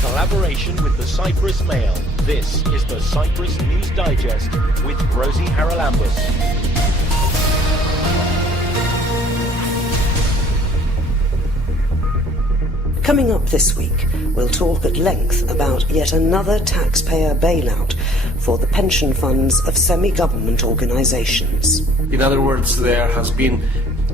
collaboration with the Cyprus Mail. This is the Cyprus News Digest with Rosie Charalambous. Coming up this week, we'll talk at length about yet another taxpayer bailout for the pension funds of semi-government organisations. In other words, there has been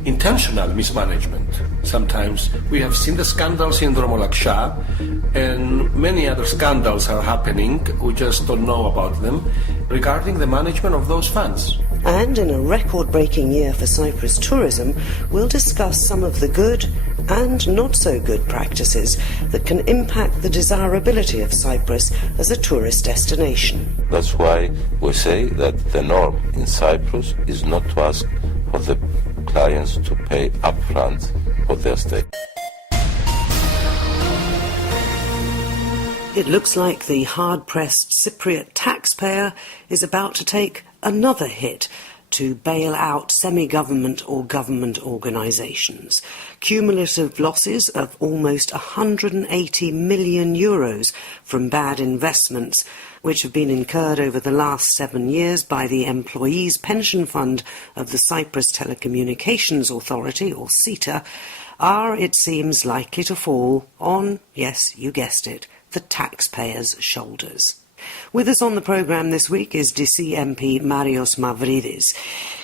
intentional mismanagement. Sometimes we have seen the scandals in Dromolaksha, and many other scandals are happening, we just don't know about them, regarding the management of those funds. And in a record-breaking year for Cyprus tourism, we'll discuss some of the good and not so good practices that can impact the desirability of Cyprus as a tourist destination. That's why we say that the norm in Cyprus is not to ask for the clients to pay upfront for their stay. It looks like the hard-pressed Cypriot taxpayer is about to take another hit to bail out semi-government or government organisations. Cumulative losses of almost 180 million euros from bad investments, which have been incurred over the last 7 years by the Employees' Pension Fund of the Cyprus Telecommunications Authority, or CETA, are, it seems, likely to fall on, yes, you guessed it, the taxpayers' shoulders. With us on the programme this week is DC MP Marios Mavrides.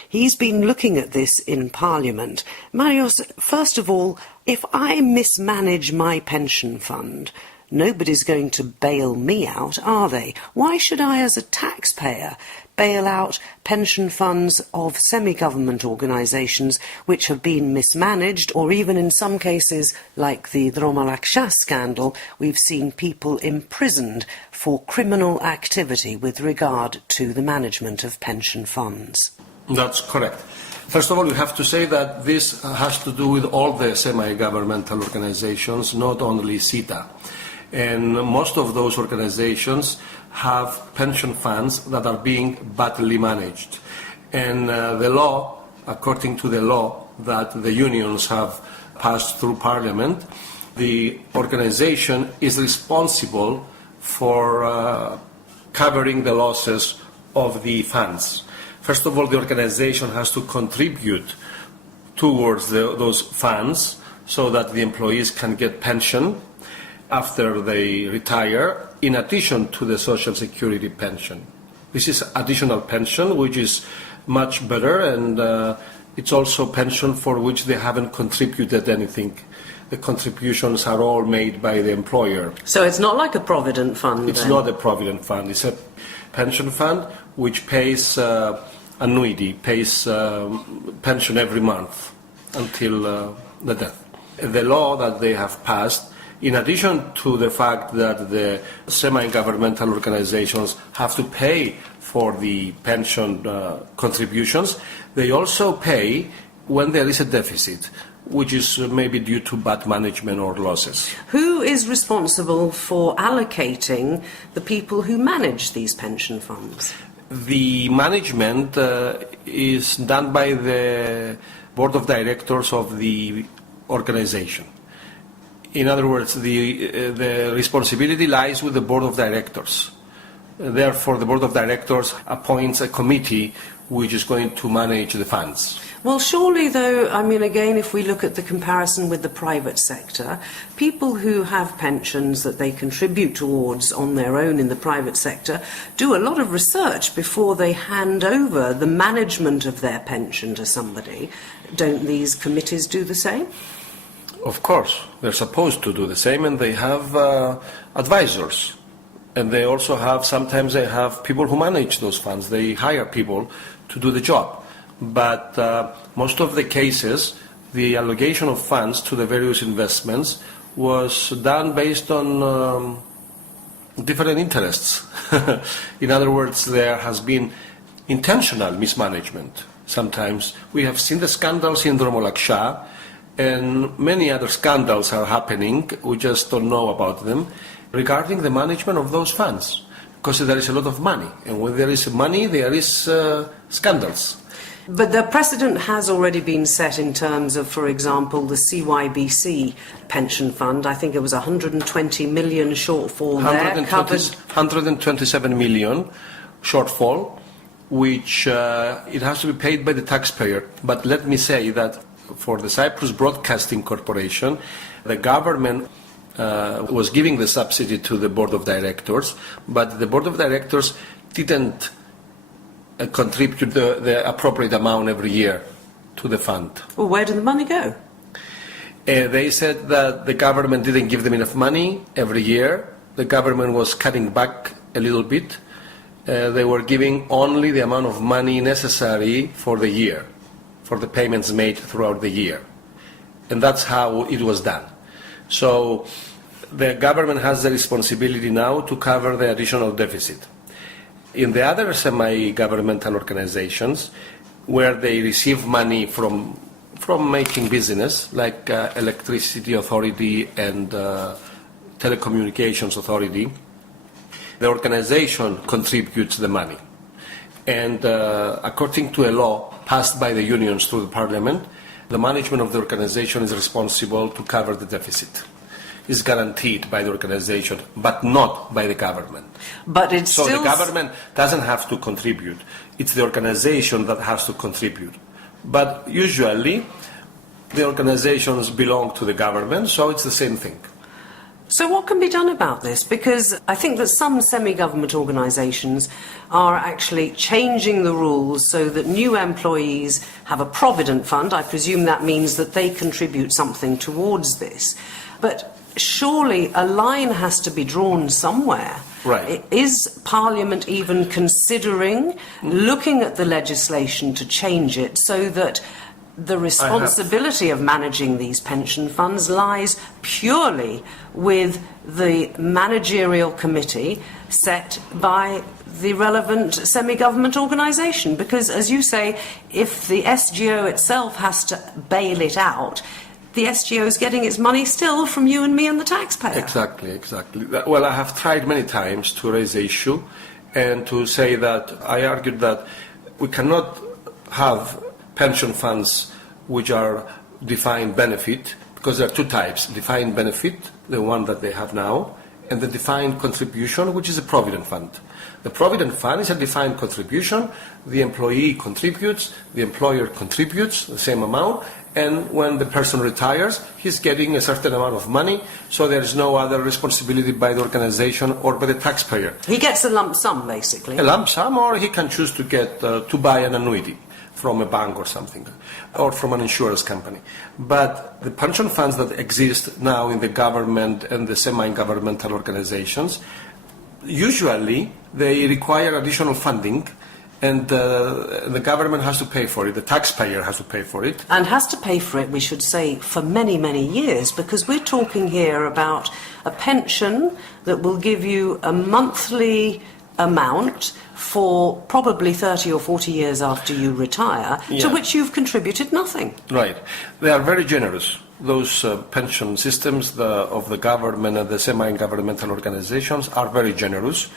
He's been looking at this in Parliament. Marios, first of all, if I mismanage my pension fund, nobody's going to bail me out, are they? Why should I, as a taxpayer, bail out pension funds of semi-government organisations which have been mismanaged, or even in some cases, like the Dromolaksha scandal, we've seen people imprisoned for criminal activity with regard to the management of pension funds? That's correct. First of all, you have to say that this has to do with all the semi-governmental organizations, not only CETA. And most of those organizations have pension funds that are being badly managed. And the law, according to the law that the unions have passed through Parliament, the organization is responsible for covering the losses of the funds. First of all, the organization has to contribute towards those funds so that the employees can get pension after they retire, in addition to the social security pension. This is additional pension, which is much better, and it's also pension for which they haven't contributed anything. The contributions are all made by the employer. So it's not like a provident fund, It's then? not a provident fund. It's a pension fund which pays annuity, pays pension every month until the death. The law that they have passed, in addition to the fact that the semi-governmental organizations have to pay for the pension contributions, they also pay when there is a deficit, which is maybe due to bad management or losses. Who is responsible for allocating the people who manage these pension funds? The management is done by the board of directors of the organization. In other words, the responsibility lies with the board of directors. Therefore, the board of directors appoints a committee which is going to manage the funds. Well, surely, though, I mean, again, if we look at the comparison with the private sector, people who have pensions that they contribute towards on their own in the private sector do a lot of research before they hand over the management of their pension to somebody. Don't these committees do the same? Of course, they're supposed to do the same, and they have advisors. And they also have, sometimes they have people who manage those funds. They hire people to do the job. But most of the cases, the allocation of funds to the various investments was done based on different interests. In other words, there has been intentional mismanagement. Sometimes we have seen the scandals in Dromolaksha, and many other scandals are happening, we just don't know about them, regarding the management of those funds. Because there is a lot of money, and when there is money, there is scandals. But the precedent has already been set in terms of, for example, the CYBC pension fund. I think it was 120 million shortfall there. 127 million shortfall, which it has to be paid by the taxpayer. But let me say that for the Cyprus Broadcasting Corporation, the government was giving the subsidy to the board of directors, but the board of directors didn't contribute the appropriate amount every year to the fund. Well, where did the money go? They said that the government didn't give them enough money every year. The government was cutting back a little bit. They were giving only the amount of money necessary for the year, for the payments made throughout the year. And that's how it was done. So the government has the responsibility now to cover the additional deficit. In the other semi-governmental organizations, where they receive money from making business, like Electricity Authority and Telecommunications Authority, the organization contributes the money. And according to a law passed by the unions through the parliament, the management of the organization is responsible to cover the deficit. Is guaranteed by the organization, but not by the government. But it's so still... the government doesn't have to contribute. It's the organization that has to contribute. But usually, the organizations belong to the government, so it's the same thing. So what can be done about this? Because I think that some semi-government organisations are actually changing the rules so that new employees have a provident fund. I presume that means that they contribute something towards this. But surely a line has to be drawn somewhere. Right. Is Parliament even considering looking at the legislation to change it so that the responsibility of managing these pension funds lies purely with the managerial committee set by the relevant semi-government organisation? Because, as you say, if the SGO itself has to bail it out, the SGO is getting its money still from you and me and the taxpayer. Exactly. Well, I have tried many times to raise the issue and to say that I argued that we cannot have pension funds which are defined benefit, because there are two types: defined benefit, the one that they have now, and the defined contribution, which is a provident fund. The provident fund is a defined contribution. The employee contributes, the employer contributes the same amount, and when the person retires, he's getting a certain amount of money, so there is no other responsibility by the organization or by the taxpayer. He gets a lump sum, basically. A lump sum, or he can choose to get to buy an annuity from a bank or something, or from an insurance company. But the pension funds that exist now in the government and the semi-governmental organizations, usually they require additional funding, and the government has to pay for it, the taxpayer has to pay for it. And has to pay for it, we should say, for many, many years, because we're talking here about a pension that will give you a monthly amount for probably 30 or 40 years after you retire, to which you've contributed nothing. Right. They are very generous. Those pension systems of the government and the semi-governmental organizations are very generous,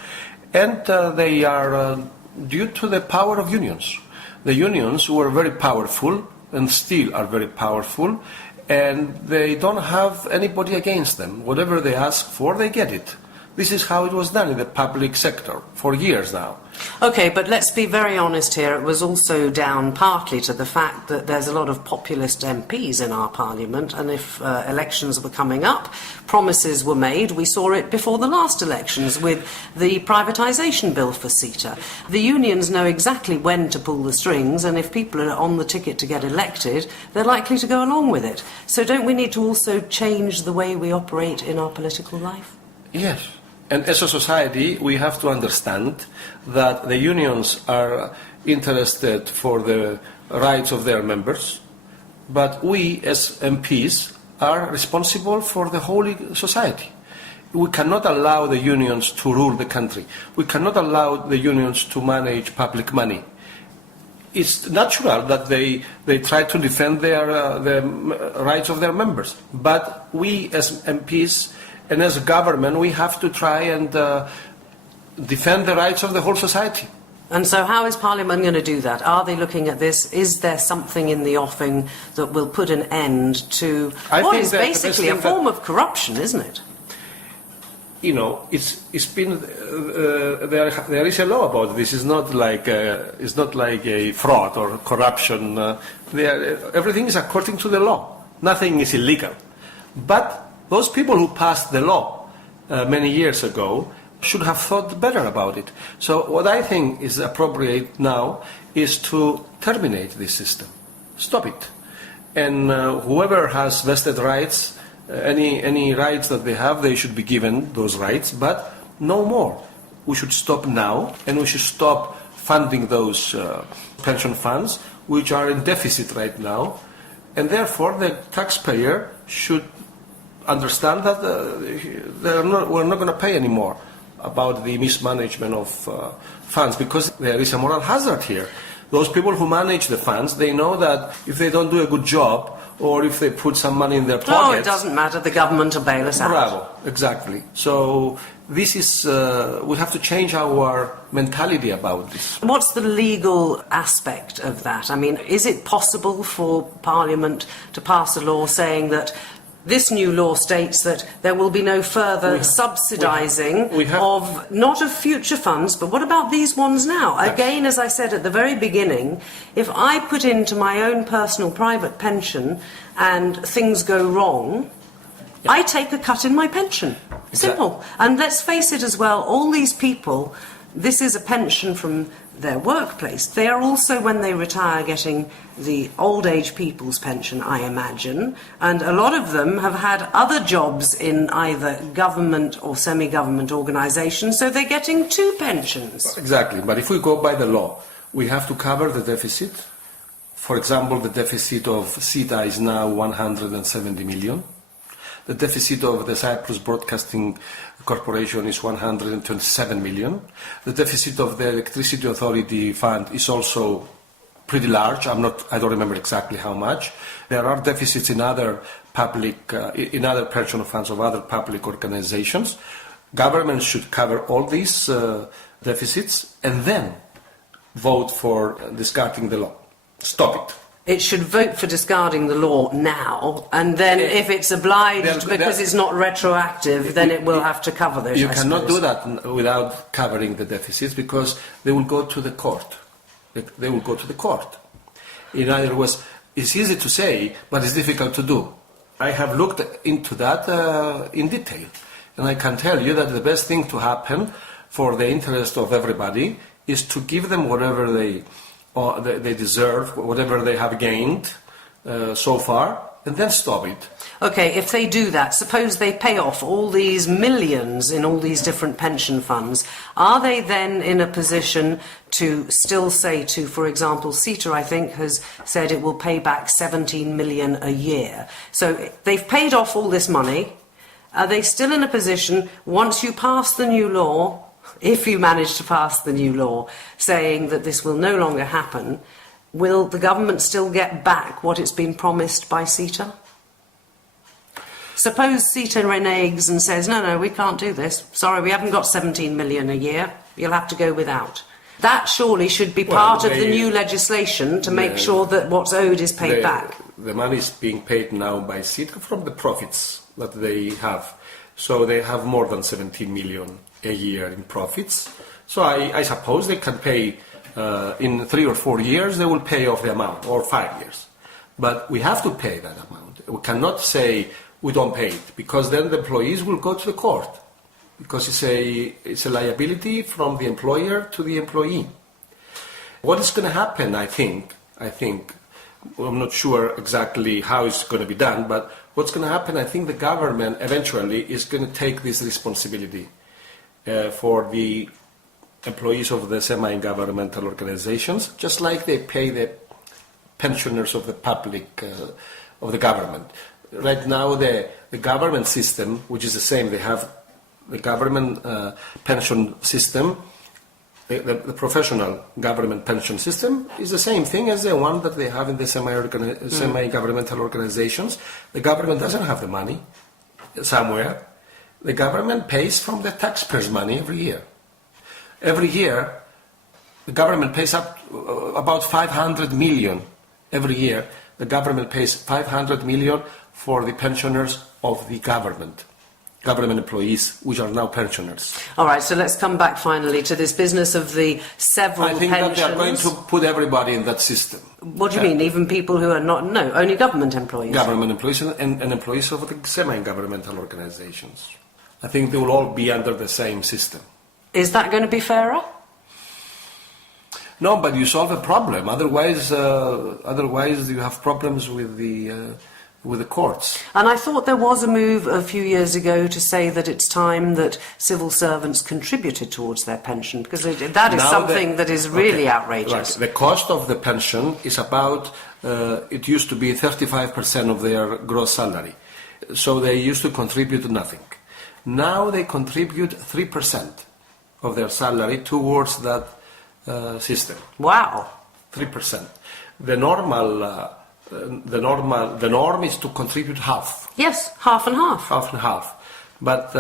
and they are due to the power of unions. The unions were very powerful and still are very powerful, and they don't have anybody against them. Whatever they ask for, they get it. This is how it was done in the public sector for years now. OK, but let's be very honest here. It was also down partly to the fact that there's a lot of populist MPs in our parliament, and if elections were coming up, promises were made. We saw it before the last elections with the privatisation bill for CETA. The unions know exactly when to pull the strings, and if people are on the ticket to get elected, they're likely to go along with it. So don't we need to also change the way we operate in our political life? Yes. And as a society, we have to understand that the unions are interested for the rights of their members, but we as MPs are responsible for the whole society. We cannot allow the unions to rule the country. We cannot allow the unions to manage public money. It's natural that they try to defend the rights of their members, but we as MPs and as a government, we have to try and defend the rights of the whole society. And so how is Parliament going to do that? Are they looking at this? Is there something in the offing that will put an end to what is basically a form of corruption, isn't it? You know, it's been there is a law about this. It's not like a fraud or corruption. Everything is according to the law. Nothing is illegal. But those people who passed the law many years ago should have thought better about it. So what I think is appropriate now is to terminate this system, stop it, and whoever has vested rights. Any rights that they have, they should be given those rights, but no more. We should stop now, and we should stop funding those pension funds, which are in deficit right now, and therefore the taxpayer should understand that we're not going to pay anymore about the mismanagement of funds, because there is a moral hazard here. Those people who manage the funds, they know that if they don't do a good job, or if they put some money in their pockets... No, it doesn't matter, the government will bail us out. Bravo, exactly. So this is, we have to change our mentality about this. What's the legal aspect of that? I mean, is it possible for Parliament to pass a law saying that this new law states that there will be no further subsidising of, not of future funds, but what about these ones now? Again, as I said at the very beginning, if I put into my own personal private pension and things go wrong, I take a cut in my pension. Simple. And let's face it as well, all these people, this is a pension from their workplace. They are also, when they retire, getting the old age people's pension, I imagine, and a lot of them have had other jobs in either government or semi-government organisations, so they're getting two pensions. Exactly, but if we go by the law, we have to cover the deficit. For example, the deficit of CETA is now 170 million. The deficit of the Cyprus Broadcasting Corporation is 127 million. The deficit of the Electricity Authority Fund is also pretty large. I don't remember exactly how much. There are deficits in other in other pension funds of other public organizations. Government should cover all these deficits and then vote for discarding the law. Stop it. It should vote for discarding the law now, and then if it's obliged because it's not retroactive, then it will have to cover those. You cannot do that without covering the deficits, because they will go to the court. They will go to the court. In other words, it's easy to say, but it's difficult to do. I have looked into that in detail, and I can tell you that the best thing to happen for the interest of everybody is to give them whatever they deserve, whatever they have gained so far, and then stop it. Okay, if they do that, suppose they pay off all these millions in all these different pension funds, are they then in a position to still say to, for example, CETA, I think, has said it will pay back 17 million a year. So they've paid off all this money. Are they still in a position, once you pass the new law, if you manage to pass the new law saying that this will no longer happen, will the government still get back what it's been promised by CETA? Suppose CETA reneges and says, no, we can't do this. Sorry, we haven't got 17 million a year. You'll have to go without. That surely should be part of the new legislation to make sure that what's owed is paid back. The money is being paid now by CETA from the profits that they have. So they have more than 17 million a year in profits. So I suppose they can pay, in 3 or 4 years, they will pay off the amount, or 5 years. But we have to pay that amount. We cannot say we don't pay it, because then the employees will go to the court, because it's a liability from the employer to the employee. What is going to happen, I think, I'm not sure exactly how it's going to be done, but what's going to happen, I think the government eventually is going to take this responsibility for the employees of the semi-governmental organizations, just like they pay the pensioners of the public, of the government. Right now, the government system, which is the same, they have the government pension system, the professional government pension system is the same thing as the one that they have in the semi-governmental organizations. The government doesn't have the money somewhere. The government pays from the taxpayers' money every year. Every year, The government pays up about 500 million every year. The government pays 500 million for the pensioners of the government employees, which are now pensioners. All right, so let's come back finally to this business of the several I think pensions. that they are going to put everybody in that system. What do you mean, even people who are not, no, only government employees? Government employees and employees of the semi-governmental organizations. I think they will all be under the same system. Is that going to be fairer? No, but you solve a problem. Otherwise you have problems with the courts. And I thought there was a move a few years ago to say that it's time that civil servants contributed towards their pension, because that is something that is really outrageous. Right. The cost of the pension is about, it used to be 35% of their gross salary. So they used to contribute nothing. Now they contribute 3% of their salary towards that system. Wow. 3%. The norm is to contribute half. Yes, half and half. Half and half. But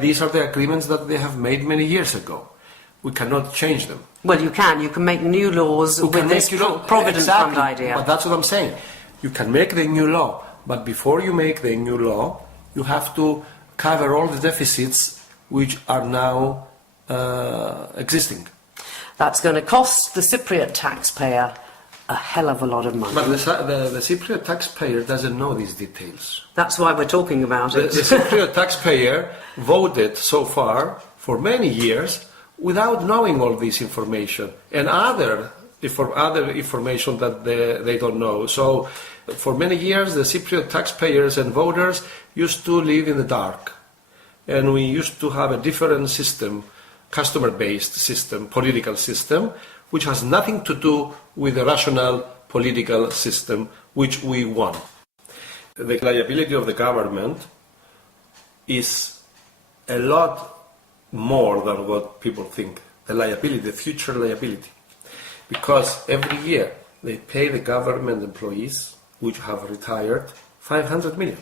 these are the agreements that they have made many years ago. We cannot change them. Well, you can make new laws with this Provident Fund idea. But that's what I'm saying. You can make the new law, but before you make the new law, you have to cover all the deficits which are now existing. That's going to cost the Cypriot taxpayer a hell of a lot of money. But the Cypriot taxpayer doesn't know these details. That's why we're talking about it. The Cypriot taxpayer voted so far for many years without knowing all this information and other information that they don't know. So for many years the Cypriot taxpayers and voters used to live in the dark. And we used to have a different system, customer-based system, political system, which has nothing to do with the rational political system which we want. The liability of the government is a lot more than what people think. The liability, the future liability. Because every year they pay the government employees, which have retired, 500 million.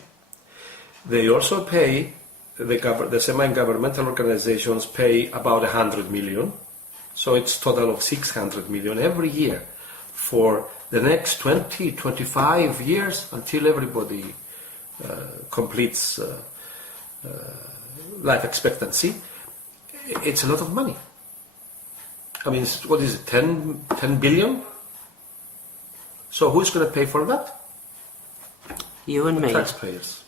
They also pay, the semi-governmental organizations pay about 100 million. So it's a total of 600 million every year for the next 20, 25 years until everybody completes life expectancy. It's a lot of money. I mean, what is it, 10 billion? So who's going to pay for that? You and me. Taxpayers.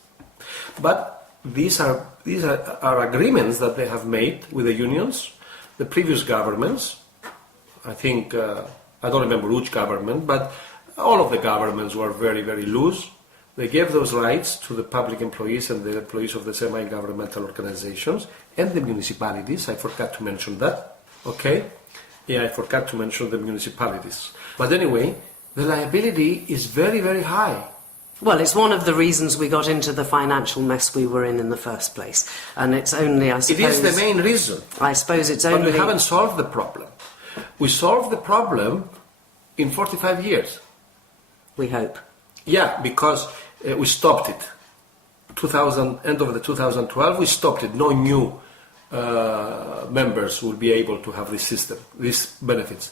But these are agreements that they have made with the unions. The previous governments, I think, I don't remember which government, but all of the governments were very, very loose. They gave those rights to the public employees and the employees of the semi-governmental organizations and the municipalities. I forgot to mention that. Okay? Yeah, I forgot to mention the municipalities. But anyway, the liability is very, very high. Well, it's one of the reasons we got into the financial mess we were in the first place. And it's only, I suppose... It is the main reason. I suppose it's only... But we haven't solved the problem. We solved the problem in 45 years. We hope. Yeah, because we stopped it. End of the 2012, we stopped it. No new members will be able to have this system, these benefits.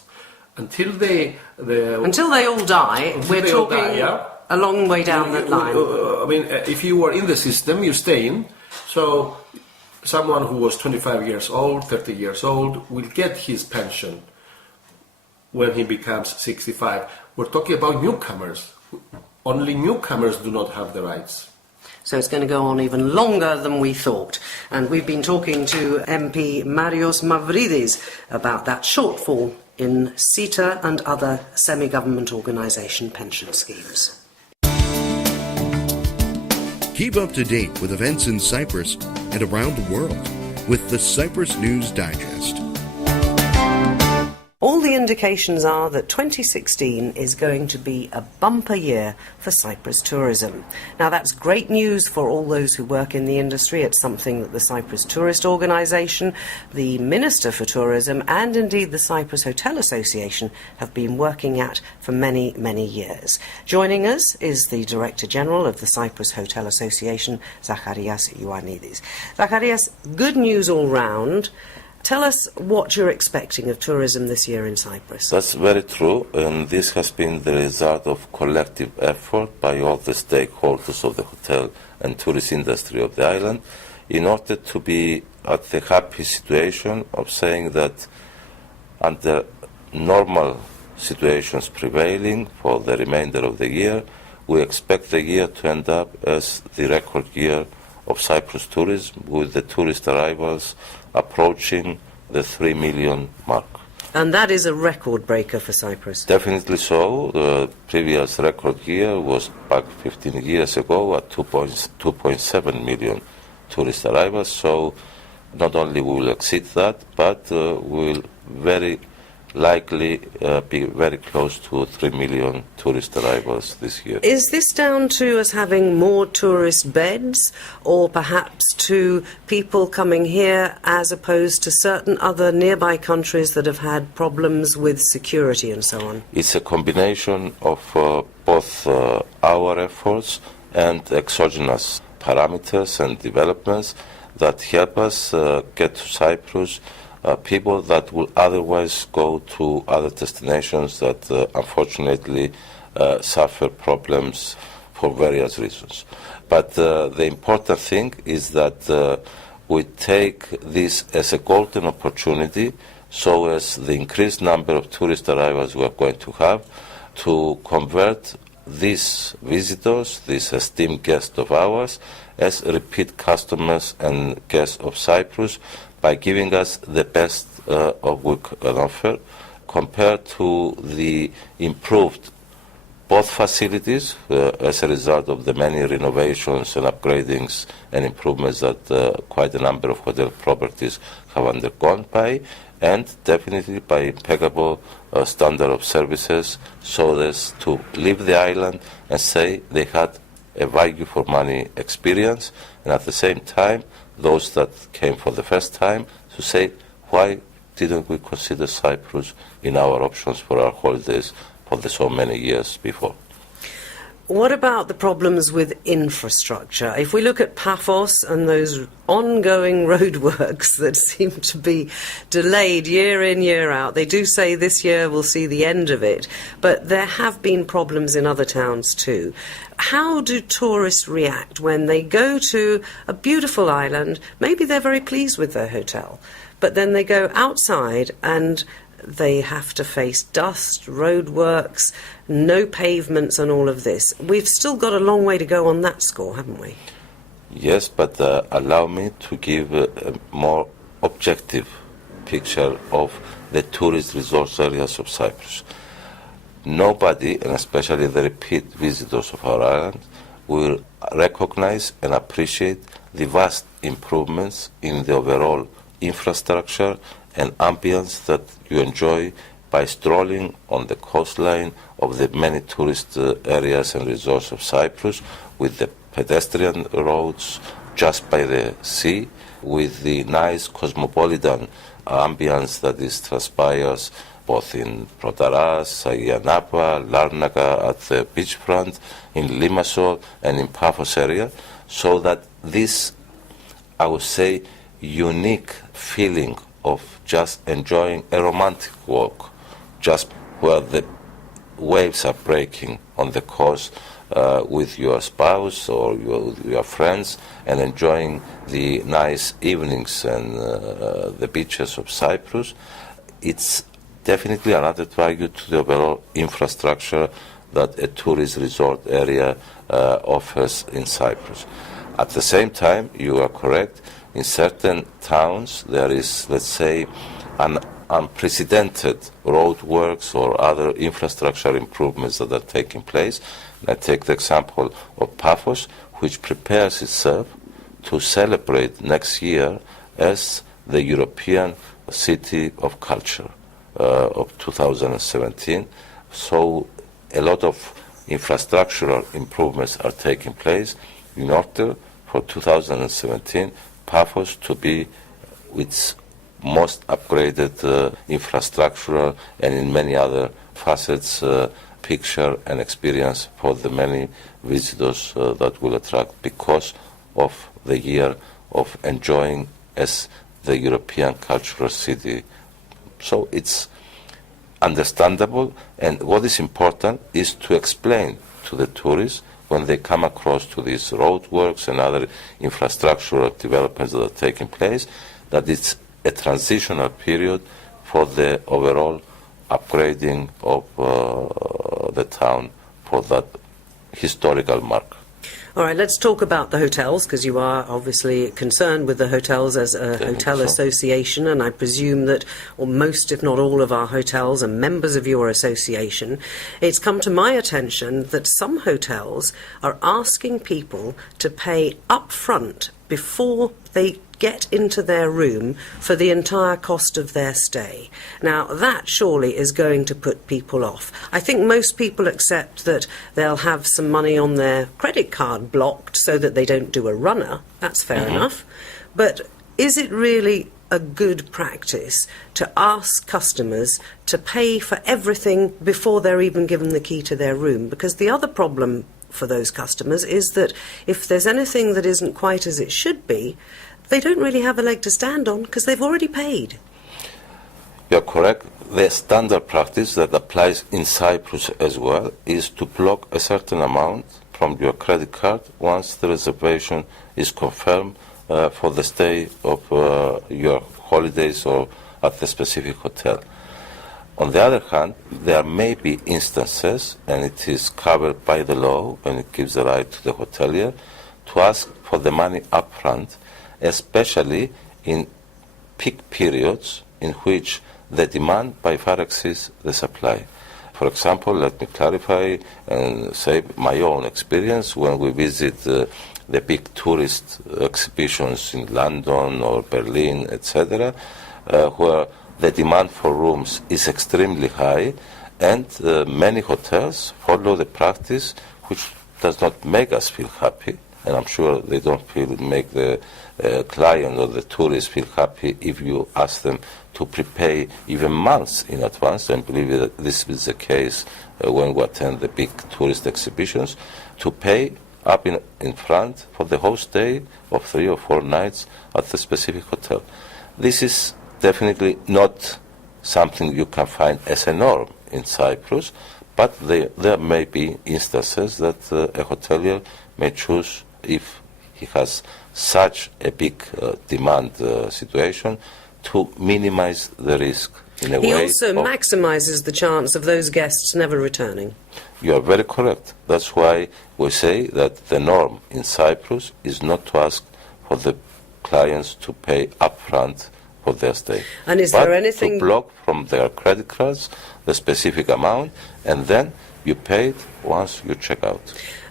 Until they all die, we're talking... A long way down that line. I mean, if you were in the system, you stay in. So someone who was 25 years old, 30 years old, will get his pension when he becomes 65. We're talking about newcomers. Only newcomers do not have the rights. So it's going to go on even longer than we thought. And we've been talking to MP Marios Mavrides about that shortfall in CETA and other semi-government organisation pension schemes. Keep up to date with events in Cyprus and around the world with the Cyprus News Digest. All the indications are that 2016 is going to be a bumper year for Cyprus tourism. Now, that's great news for all those who work in the industry. It's something that the Cyprus Tourist Organisation, the Minister for Tourism, and indeed the Cyprus Hotel Association have been working at for many, many years. Joining us is the Director General of the Cyprus Hotel Association, Zacharias Ioannidis. Zacharias, good news all round. Tell us what you're expecting of tourism this year in Cyprus. That's very true, and this has been the result of collective effort by all the stakeholders of the hotel and tourist industry of the island in order to be at the happy situation of saying that under normal situations prevailing for the remainder of the year, we expect the year to end up as the record year of Cyprus tourism, with the tourist arrivals approaching the 3 million mark. And that is a record breaker for Cyprus. Definitely so. The previous record year was back 15 years ago at 2.7 million tourist arrivals. So not only we will exceed that, but we will very likely be very close to 3 million tourist arrivals this year. Is this down to us having more tourist beds, or perhaps to people coming here as opposed to certain other nearby countries that have had problems with security and so on? It's a combination of both our efforts and exogenous parameters and developments that help us get to Cyprus people that will otherwise go to other destinations that unfortunately suffer problems for various reasons. But the important thing is that we take this as a golden opportunity, so as the increased number of tourist arrivals we are going to have, to convert these visitors, these esteemed guests of ours, as repeat customers and guests of Cyprus, by giving us the best of we can offer, compared to the improved both facilities as a result of the many renovations and upgradings and improvements that quite a number of hotel properties have undergone by, and definitely by impeccable standard of services, so as to leave the island and say they had a value for money experience, and at the same time those that came for the first time to say, why didn't we consider Cyprus in our options for our holidays for the so many years before? What about the problems with infrastructure? If we look at Paphos and those ongoing roadworks that seem to be delayed year in, year out, they do say this year we'll see the end of it, but there have been problems in other towns too. How do tourists react when they go to a beautiful island? Maybe they're very pleased with their hotel, but then they go outside and they have to face dust, roadworks, no pavements and all of this. We've still got a long way to go on that score, haven't we? Yes, but allow me to give a more objective picture of the tourist resource areas of Cyprus. Nobody, and especially the repeat visitors of our island, will recognize and appreciate the vast improvements in the overall infrastructure and ambience that you enjoy by strolling on the coastline of the many tourist areas and resorts of Cyprus, with the pedestrian roads just by the sea, with the nice cosmopolitan ambience that transpires both in Protaras, Ayanapa, Larnaca, at the beachfront, in Limassol and in Paphos area, so that this, I would say, unique feeling of just enjoying a romantic walk, just where the waves are breaking on the coast with your spouse or your friends, and enjoying the nice evenings and the beaches of Cyprus. It's definitely another value to the overall infrastructure that a tourist resort area offers in Cyprus. At the same time, you are correct, in certain towns there is, let's say, an unprecedented roadworks or other infrastructure improvements that are taking place. I take the example of Paphos, which prepares itself to celebrate next year as the European City of Culture of 2017. So a lot of infrastructural improvements are taking place in order for 2017 Paphos to be its most upgraded infrastructural and in many other facets picture and experience for the many visitors that will attract, because of the year of enjoying as the European cultural city. So it's understandable, and what is important is to explain to the tourists when they come across to these roadworks and other infrastructural developments that are taking place, that it's a transitional period for the overall upgrading of the town for that historical mark. All right, let's talk about the hotels, because you are obviously concerned with the hotels as a hotel association, and I presume that most, if not all, of our hotels are members of your association. It's come to my attention that some hotels are asking people to pay up front before they get into their room for the entire cost of their stay. Now, that surely is going to put people off. I think most people accept that they'll have some money on their credit card blocked so that they don't do a runner. That's fair enough. But is it really a good practice to ask customers to pay for everything before they're even given the key to their room? Because the other problem for those customers is that if there's anything that isn't quite as it should be, they don't really have a leg to stand on because they've already paid. You're correct. The standard practice that applies in Cyprus as well is to block a certain amount from your credit card once the reservation is confirmed for the stay of your holidays or at the specific hotel. On the other hand, there may be instances, and it is covered by the law, and it gives the right to the hotelier to ask for the money upfront, especially in peak periods in which the demand by far exceeds the supply. For example, let me clarify and say my own experience when we visit the big tourist exhibitions in London or Berlin, etc., where the demand for rooms is extremely high, and many hotels follow the practice which does not make us feel happy, and I'm sure they don't make the client or the tourist feel happy if you ask them to prepay even months in advance. And believe me that this is the case when we attend the big tourist exhibitions, to pay up in front for the whole stay of 3 or 4 nights at the specific hotel. This is definitely not something you can find as a norm in Cyprus, but there may be instances that a hotelier may choose, if he has such a big demand situation, to minimize the risk in a way. He also maximizes the chance of those guests never returning. You are very correct. That's why we say that the norm in Cyprus is not to ask for the clients to pay upfront for their stay. And is but there anything to block from their credit cards the specific amount, and then you pay it once you check out.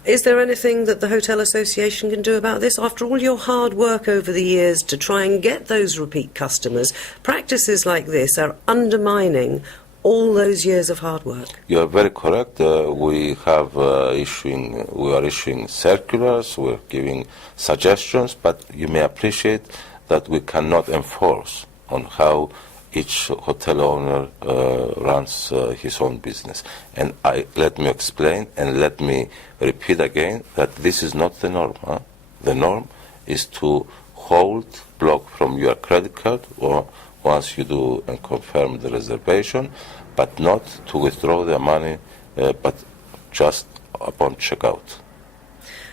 Is there anything that the Hotel Association can do about this? After all your hard work over the years to try and get those repeat customers, practices like this are undermining all those years of hard work. You are very correct. We are issuing circulars, we're giving suggestions, but you may appreciate that we cannot enforce on how each hotel owner runs his own business. And let me explain and let me repeat again that this is not the norm. The norm is to block from your credit card or once you do and confirm the reservation, but not to withdraw the money, but just upon checkout.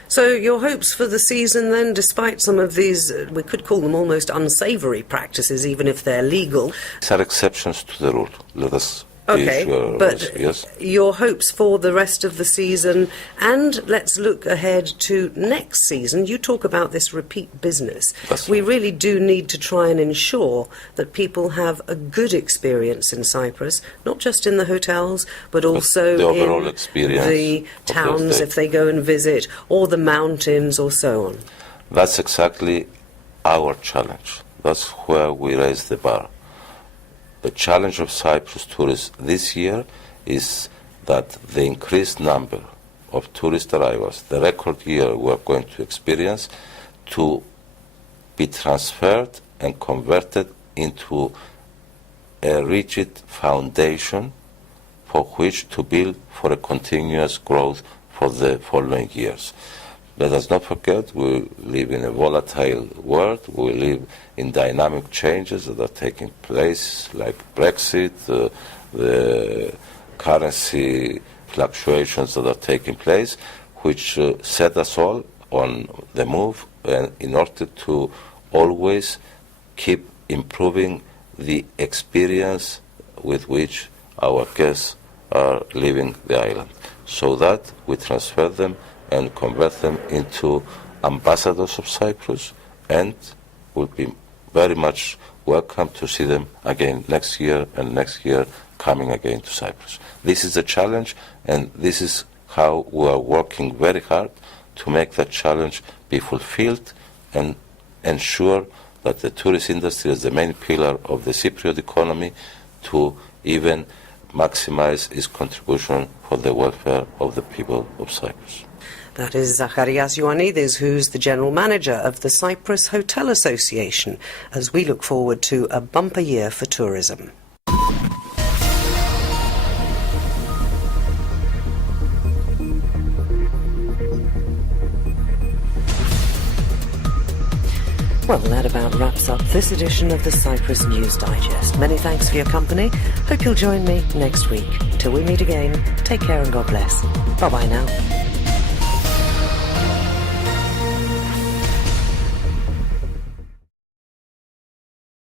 So your hopes for the season then, despite some of these, we could call them almost unsavoury practices, even if they're legal. These are exceptions to the rule. Let us Okay, but yes. Your hopes for the rest of the season, and let's look ahead to next season. You talk about this repeat business. We really do need to try and ensure that people have a good experience in Cyprus, not just in the hotels, but also the overall in experience the towns if they go and visit, or the mountains or so on. That's exactly our challenge. That's where we raise the bar. The challenge of Cyprus tourists this year is that the increased number of tourist arrivals, the record year we are going to experience, to be transferred and converted into a rigid foundation for which to build for a continuous growth for the following years. let us not forget we live in a volatile world. We live in dynamic changes that are taking place, like Brexit, the currency fluctuations that are taking place, which set us all on the move in order to always keep improving the experience with which our guests are leaving the island, so that we transfer them and convert them into ambassadors of Cyprus, and will be very much welcome to see them again next year and next year coming again to Cyprus. This is the challenge, and this is how we are working very hard to make that challenge be fulfilled and ensure that the tourist industry is the main pillar of the Cypriot economy to even maximize its contribution for the welfare of the people of Cyprus. That is Zacharias Ioannidis, who's the General Manager of the Cyprus Hotel Association, as we look forward to a bumper year for tourism. Well, that about wraps up this edition of the Cyprus News Digest. Many thanks for your company. Hope you'll join me next week. Till we meet again, take care and God bless. Bye-bye now.